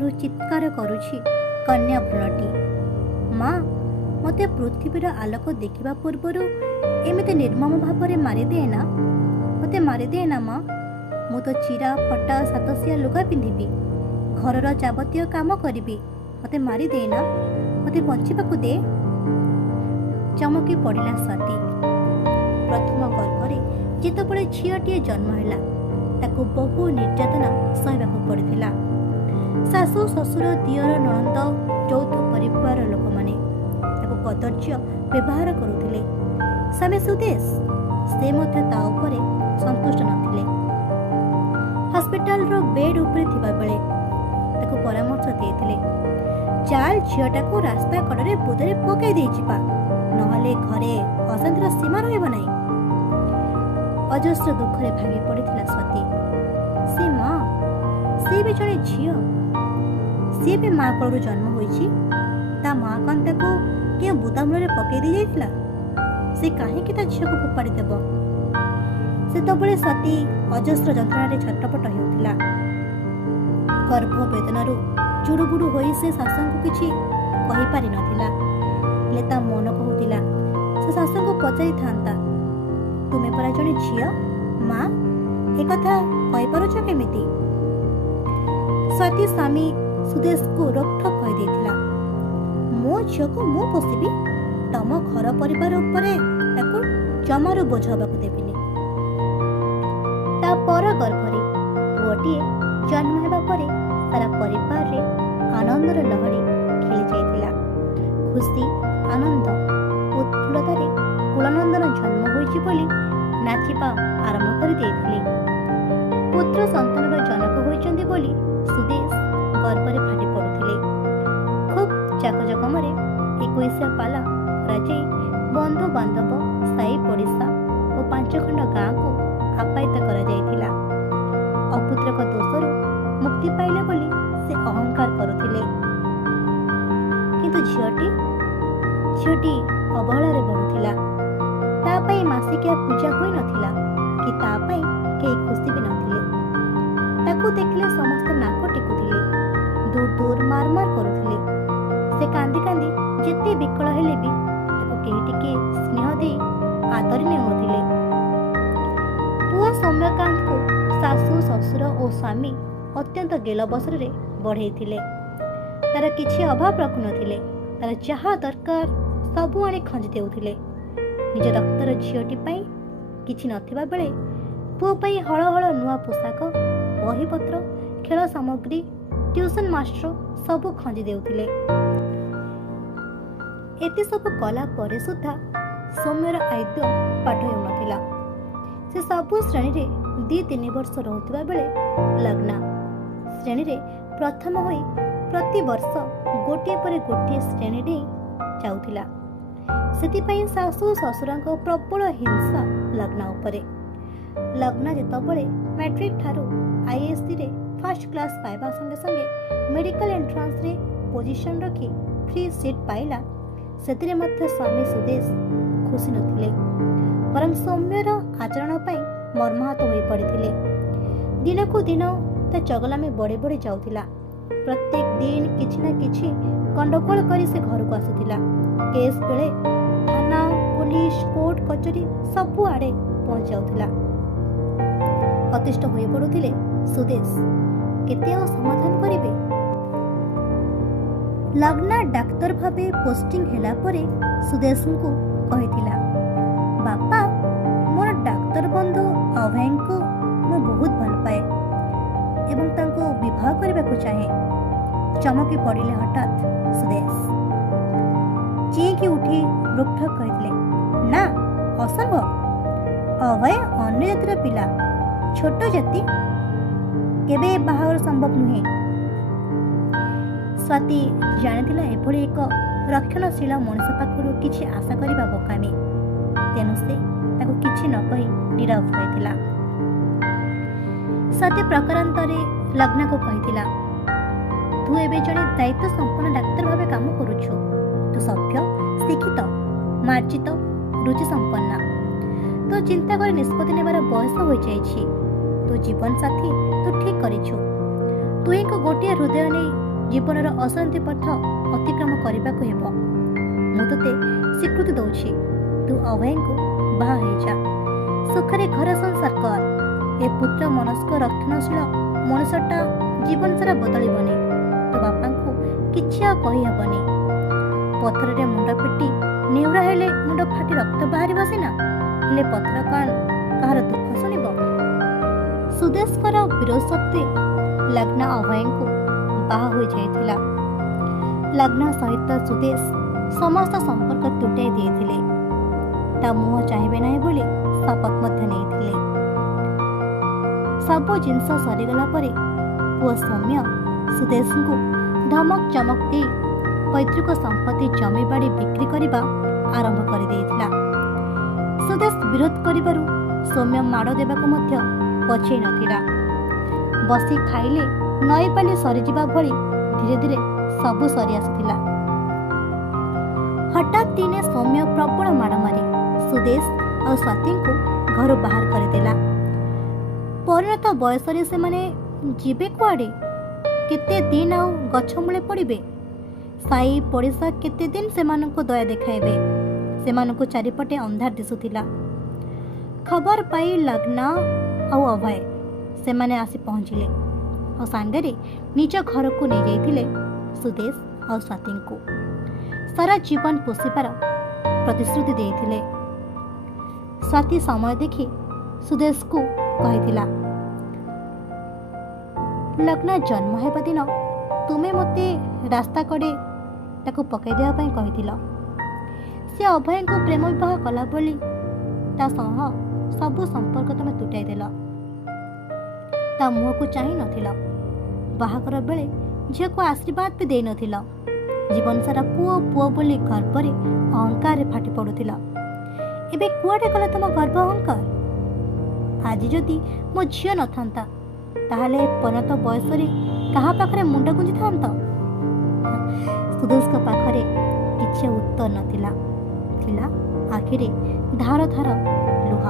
ପ୍ରେମରୁ ଚିତ୍କାର କରୁଛି କନ୍ୟା ଭ୍ରୂଣଟି। ମା, ମୋତେ ପୃଥିବୀର ଆଲୋକ ଦେଖିବା ପୂର୍ବରୁ ଏମିତି ନିର୍ମମ ଭାବରେ ମାରିଦିଏ ନା, ମୋତେ ମାରିଦିଏ ନା ମା। ମୁଁ ତ ଚିରା ଫଟା ସାତସିଆ ଲୁଗା ପିନ୍ଧିବି, ଘରର ଯାବତୀୟ କାମ କରିବି, ମୋତେ ମାରିଦିଏ ନା, ମୋତେ ବଞ୍ଚିବାକୁ ଦେ। ଚମକି ପଡ଼ିଲା ସ୍ୱାତି। ପ୍ରଥମ ଗର୍ଭରେ ଯେତେବେଳେ ଝିଅଟିଏ ଜନ୍ମ ହେଲା ତାକୁ ବହୁ ନିର୍ଯାତନା ସହିବାକୁ ପଡ଼ିଥିଲା। ଶାଶୁ, ଶ୍ୱଶୁର, ଦିଅର, ନଣନ୍ଦ, ଯୌଥ ପରିବାର ଲୋକମାନେ ତାକୁ କଦର୍ଯ୍ୟ ବ୍ୟବହାର କରୁଥିଲେ। ସ୍ୱାମୀ ସୁଦେଶ, ସେ ମଧ୍ୟ ତା ଉପରେ ସନ୍ତୁଷ୍ଟ ନଥିଲେ। ହସ୍ପିଟାଲର ବେଡ୍ ଉପରେ ଥିବାବେଳେ ତାକୁ ପରାମର୍ଶ ଦେଇଥିଲେ, ଚାଲ ଝିଅଟାକୁ ରାସ୍ତା କଡ଼ରେ ବୋଧରେ ପକାଇ ଦେଇଯିବା, ନହେଲେ ଘରେ ଅଶାନ୍ତିର ସୀମା ରହିବ ନାହିଁ। ଅଜସ୍ର ଦୁଃଖରେ ଭାଙ୍ଗି ପଡ଼ିଥିଲା ସ୍ୱାତି। ସେ ମା, ସେ ବି ଜଣେ ଝିଅ, ସିଏ ବି ମା କୋଳରୁ ଜନ୍ମ ହୋଇଛି। ତା ମା କଣ ତାକୁ କେଉଁ ବୁଦାମୂଳରେ ପକାଇ ଦେଇଯାଇଥିଲା? ସେ କାହିଁକି ତା ଝିଅକୁ ଫୋପାଡ଼ି ଦେବ? ସେତେବେଳେ ସ୍ୱାତି ଅଜସ୍ର ଯନ୍ତ୍ରଣାରେ ଛଟପଟ ହେଉଥିଲା। ଗର୍ଭ ବେଦନାରୁ ଜୁଡ଼ୁବୁଡ଼ୁ ହୋଇ ସେ ଶାଶୁଙ୍କୁ କିଛି କହିପାରିନଥିଲା। ହେଲେ ତା ମନ କହୁଥିଲା ସେ ଶାଶୁଙ୍କୁ ପଚାରିଥାନ୍ତା, ତୁମେ ପରା ଜଣେ ଝିଅ, ମା, ଏକଥା କହିପାରୁଛ କେମିତି? ସ୍ୱାତି ସ୍ୱାମୀ ସୁଦେଶକୁ ରୋକଠୋକ କହିଦେଇଥିଲା, ମୋ ଝିଅକୁ ମୁଁ ପୋଷିବି, ତମ ଘର ପରିବାର ଉପରେ ତାକୁ ଜମାରୁ ବୋଝ ହେବାକୁ ଦେବିନି। ତା ପର ଗର୍ଭରେ ପୁଅଟିଏ ଜନ୍ମ ହେବା ପରେ ସାରା ପରିବାରରେ ଆନନ୍ଦର ଲହରୀ ଖେଳି ଯାଇଥିଲା। ଖୁସି, ଆନନ୍ଦ, ଉତ୍ଫୁଲ୍ଲତାରେ କୁଳନନ୍ଦନ ଜନ୍ମ ହୋଇଛି ବୋଲି ନାଚିବା ଆରମ୍ଭ କରିଦେଇଥିଲେ। ପୁତ୍ର ସନ୍ତାନର ଜନକ ହୋଇଛନ୍ତି ବୋଲି ସୁଦେଶ ଗର୍ବରେ ଫାଟି ପଡ଼ୁଥିଲେ। ଖୁବ୍ ଜାକଜମକରେ 21 ପାଲା କରାଯାଇ ବନ୍ଧୁବାନ୍ଧବ, ସାହି ପଡ଼ିଶା ଓ 5 ଖଣ୍ଡ ଗାଁକୁ ଆପ୍ୟାୟିତ କରାଯାଇଥିଲା। ଅପୁତ୍ରକ ଦୋଷରୁ ମୁକ୍ତି ପାଇଲେ ବୋଲି ସେ ଅହଙ୍କାର କରୁଥିଲେ। କିନ୍ତୁ ଝିଅଟି ଅବହେଳାରେ ବଢ଼ୁଥିଲା। ତା ପାଇଁ ମାସିକିଆ ପୂଜା ହୋଇନଥିଲା କି ତା ପାଇଁ କେହି ଖୁସି ବି ନଥିଲେ। ତାକୁ ଦେଖିଲେ ସମସ୍ତେ ନାକ ଟେକୁଥିଲେ, ଦୂର ଦୂର ମାରମାର କରୁଥିଲେ। ସେ କାନ୍ଦି କାନ୍ଦି ଯେତେ ବିକଳ ହେଲେ ବି ତାକୁ କେହି ଟିକେ ସ୍ନେହ ଦେଇ ଆଦରି ନେଉନଥିଲେ। ପୁଅ ସୌମ୍ୟକାନ୍ତକୁ ଶାଶୁ, ଶ୍ୱଶୁର ଓ ସ୍ୱାମୀ ଅତ୍ୟନ୍ତ ଗେଲବସରରେ ବଢ଼େଇଥିଲେ। ତାର କିଛି ଅଭାବ ରଖୁନଥିଲେ। ତାର ଯାହା ଦରକାର ସବୁ ଆଣି ଖଞ୍ଜି ଦେଉଥିଲେ। ନିଜ ରକ୍ତର ଝିଅଟି ପାଇଁ କିଛି ନଥିବା ବେଳେ ପୁଅ ପାଇଁ ହଳ ହଳ ନୂଆ ପୋଷାକ, ବହିପତ୍ର, ଖେଳ ସାମଗ୍ରୀ, ଟ୍ୟୁସନ ମାଷ୍ଟର ସବୁ ଖଞ୍ଜି ଦେଉଥିଲେ। ଏତେ ସବୁ କଲା ପରେ ସୁଦ୍ଧା ସୌମ୍ୟର ଆଦୌ ପାଠ ହେଉନଥିଲା। ସେ ସବୁ ଶ୍ରେଣୀରେ 2-3 ବର୍ଷ ରହୁଥିବା ବେଳେ ଲଗ୍ନା ଶ୍ରେଣୀରେ ପ୍ରଥମ ହୋଇ ପ୍ରତିବର୍ଷ ଗୋଟିଏ ପରେ ଗୋଟିଏ ଶ୍ରେଣୀ ନେଇ ଯାଉଥିଲା। ସେଥିପାଇଁ ଶାଶୁ ଶ୍ୱଶୁରଙ୍କ ପ୍ରବଳ ହିଂସା ଲଗ୍ନା ଉପରେ। ଲଗ୍ନା ଯେତେବେଳେ ମ୍ୟାଟ୍ରିକ୍ ଠାରୁ ISCରେ ଫାର୍ଷ୍ଟ କ୍ଲାସ୍ ପାଇବା ସଙ୍ଗେ ସଙ୍ଗେ ମେଡ଼ିକାଲ ଏଣ୍ଟ୍ରାନ୍ସରେ ପୋଜିସନ୍ ରଖି ଫ୍ରି ସିଟ୍ ପାଇଲା, ସେଥିରେ ମଧ୍ୟ ସ୍ୱାମୀ ସୁଦେଶ ଖୁସି ନଥିଲେ। ବରଂ ସୌମ୍ୟର ଆଚରଣ ପାଇଁ ମର୍ମାହତ ହୋଇପଡ଼ିଥିଲେ। ଦିନକୁ ଦିନ ତା ଚଗଲାମି ବଢ଼ି ବଢ଼ି ଯାଉଥିଲା। ପ୍ରତ୍ୟେକ ଦିନ କିଛି ନା କିଛି ଗଣ୍ଡଗୋଳ କରି ସେ ଘରକୁ ଆସୁଥିଲା। କେସ୍ ବେଳେ ଥାନା, ପୁଲିସ, କୋର୍ଟ କଚେରୀ ସବୁଆଡ଼େ ପହଞ୍ଚି ଯାଉଥିଲା। ଅତିଷ୍ଠ ହୋଇପଡ଼ୁଥିଲେ ସୁଦେଶ। କେତେ ଆଉ ସମାଧାନ କରିବେ? ଲଗ୍ନା ଡାକ୍ତର ଭାବେ ପୋଷ୍ଟିଂ ହେଲା ପରେ ସୁଦେଶଙ୍କୁ କହିଥିଲା, ବାପା, ମୋର ଡାକ୍ତର ବନ୍ଧୁ ଅଭୟଙ୍କୁ ମୁଁ ବହୁତ ଭଲ ପାଏ ଏବଂ ତାଙ୍କୁ ବିବାହ କରିବାକୁ ଚାହେଁ। ଚମକି ପଡ଼ିଲେ ହଠାତ୍ ସୁଦେଶ। ଚେଇଁକି ଉଠି ରୋକଠୋକ କହିଥିଲେ, ନା, ଅସମ୍ଭବ। ଅଭୟ ଅନ୍ୟ ଜାତିର ପିଲା, ଛୋଟ ଜାତି, କେବେ ବାହାଘର ସମ୍ଭବ ନୁହେଁ। ସ୍ୱାତି ଜାଣିଥିଲା ଏଭଳି ଏକ ରକ୍ଷଣଶୀଳ ମଣିଷ ପାଖରୁ କିଛି ଆଶା କରିବା ବୋକାମି। ତେଣୁ ସେ ତାକୁ କିଛି ନ କହି ନୀରବ ହୋଇଥିଲା। ସ୍ୱାତି ପ୍ରକାରାନ୍ତରେ ଲଗ୍ନାକୁ କହିଥିଲା, ତୁ ଏବେ ଜଣେ ଦାୟିତ୍ୱ ସମ୍ପନ୍ନ ଡାକ୍ତର ଭାବେ କାମ କରୁଛୁ। ତୁ ସଭ୍ୟ, ଶିକ୍ଷିତ, ମାର୍ଜିତ, ରୁଚି ସମ୍ପନ୍ନା। ତୁ ଚିନ୍ତା କରି ନିଷ୍ପତ୍ତି ନେବାର ବୟସ ହୋଇଯାଇଛି। ତୁ ଜୀବନ ସାଥୀ ତୁ ଠିକ୍ କରିଛୁ। ତୁହିଁଙ୍କୁ ଗୋଟିଏ ହୃଦୟ ନେଇ ଜୀବନର ଅଶାନ୍ତି ପଥ ଅତିକ୍ରମ କରିବାକୁ ହେବ। ମୁଁ ତୋତେ ସ୍ୱୀକୃତି ଦେଉଛି, ତୁ ଅଭୟଙ୍କୁ ବାହା ହେଇଯା, ସୁଖରେ ଘର ସଂସାର କର। ଏ ପୁତ୍ର ମନସ୍କ ରକ୍ଷଣଶୀଳ ମଣିଷଟା ଜୀବନ ସାରା ବଦଳିବନି। ତୋ ବାପାଙ୍କୁ କିଛି ଆଉ କହିହେବନି। ପଥରରେ ମୁଣ୍ଡ ପିଟି ନେଉରା ହେଲେ ମୁଣ୍ଡ ଫାଟି ରକ୍ତ ବାହାରିବ ସିନା, ହେଲେ ପଥର କ'ଣ କାହାର ଦୁଃଖ ଶୁଣିବ? ସୁଦେଶଙ୍କର ବିରୋଧ ସତ୍ତ୍ୱେ ଲଗ୍ନା ଅଭୟଙ୍କୁ ବାହା ହୋଇଯାଇଥିଲା। ଲଗ୍ନା ସହିତ ସୁଦେଶ ସମସ୍ତ ସମ୍ପର୍କ ତୁଟାଇ ଦେଇଥିଲେ। ତା ମୁହଁ ଚାହିଁବେ ନାହିଁ ବୋଲି ଶପଥ ମଧ୍ୟ ନେଇଥିଲେ। ସବୁ ଜିନିଷ ସରିଗଲା ପରେ ପୁଅ ସୌମ୍ୟ ସୁଦେଶଙ୍କୁ ଧମକ ଚମକ ଦେଇ ପୈତୃକ ସମ୍ପତ୍ତି ଜମିବାଡ଼ି ବିକ୍ରି କରିବା ଆରମ୍ଭ କରିଦେଇଥିଲା। ସୁଦେଶ ବିରୋଧ କରିବାରୁ ସୌମ୍ୟ ମାଡ଼ ଦେବାକୁ ମଧ୍ୟ ପଛେଇ ନଥିଲା। ବସି ଖାଇଲେ ନଈବାଲି ସରିଯିବା ଭଳି ଧୀରେ ଧୀରେ ସବୁ ସରି ଆସୁଥିଲା। ହଠାତ୍ ଦିନେ ସୌମ୍ୟ ପ୍ରବଳ ମାଡ଼ ମାରି ସୁଦେଶ ଆଉ ସ୍ୱାତୀଙ୍କୁ ଘରୁ ବାହାର କରିଦେଲା। ପରିଣତ ବୟସରେ ସେମାନେ ଯିବେ କୁଆଡ଼େ? କେତେ ଦିନ ଆଉ ଗଛ ମୂଳେ ପଡ଼ିବେ? ସାଇ ପଡ଼ିଶା କେତେ ଦିନ ସେମାନଙ୍କୁ ଦୟା ଦେଖାଇବେ? ସେମାନଙ୍କୁ ଚାରିପଟେ ଅନ୍ଧାର ଦିଶୁଥିଲା। ଖବର ପାଇ ଲଗ୍ନା ଆଉ ଅଭୟ ସେମାନେ ଆସି ପହଞ୍ଚିଲେ ଆଉ ସାଙ୍ଗରେ ନିଜ ଘରକୁ ନେଇଯାଇଥିଲେ ସୁଦେଶ ଆଉ ସ୍ୱାତୀଙ୍କୁ। ସାରା ଜୀବନ ପୋଷିବାର ପ୍ରତିଶ୍ରୁତି ଦେଇଥିଲେ। ସ୍ୱାତୀ ସମୟ ଦେଖି ସୁଦେଶକୁ କହିଥିଲା, ଲଗ୍ନା ଜନ୍ମ ହେବା ଦିନ ତୁମେ ମୋତେ ରାସ୍ତା କଡ଼େ ତାକୁ ପକାଇ ଦେବା ପାଇଁ କହିଥିଲ। ସେ ଅଭୟଙ୍କୁ ପ୍ରେମ ବିବାହ କଲା ବୋଲି ତା ସହ ସବୁ ସମ୍ପର୍କ ତୁମେ ତୁଟାଇ ଦେଲ। ତା ମୁହଁକୁ ଚାହିଁ ନଥିଲ। ବାହାଘର ବେଳେ ଝିଅକୁ ଆଶୀର୍ବାଦ ବି ଦେଇନଥିଲ। ଜୀବନ ସାରା ପୁଅ ପୁଅ ବୋଲି ଗର୍ବରେ ଅହଙ୍କାରରେ ଫାଟି ପଡ଼ୁଥିଲ। ଏବେ କୁଆଡ଼େ ଗଲା ତୁମ ଗର୍ବ ଅହଙ୍କାର? ଆଜି ଯଦି ମୋ ଝିଅ ନଥାନ୍ତା ତାହେଲେ ପରିଣତ ବୟସରେ କାହା ପାଖରେ ମୁଣ୍ଡ ଗୁଞ୍ଜିଥାନ୍ତ? ସୁଦେଶଙ୍କ ପାଖରେ କିଛି ଉତ୍ତର ନଥିଲା। ଥିଲା ଆଖିରେ ଧାର ଧାର ଲୁହ।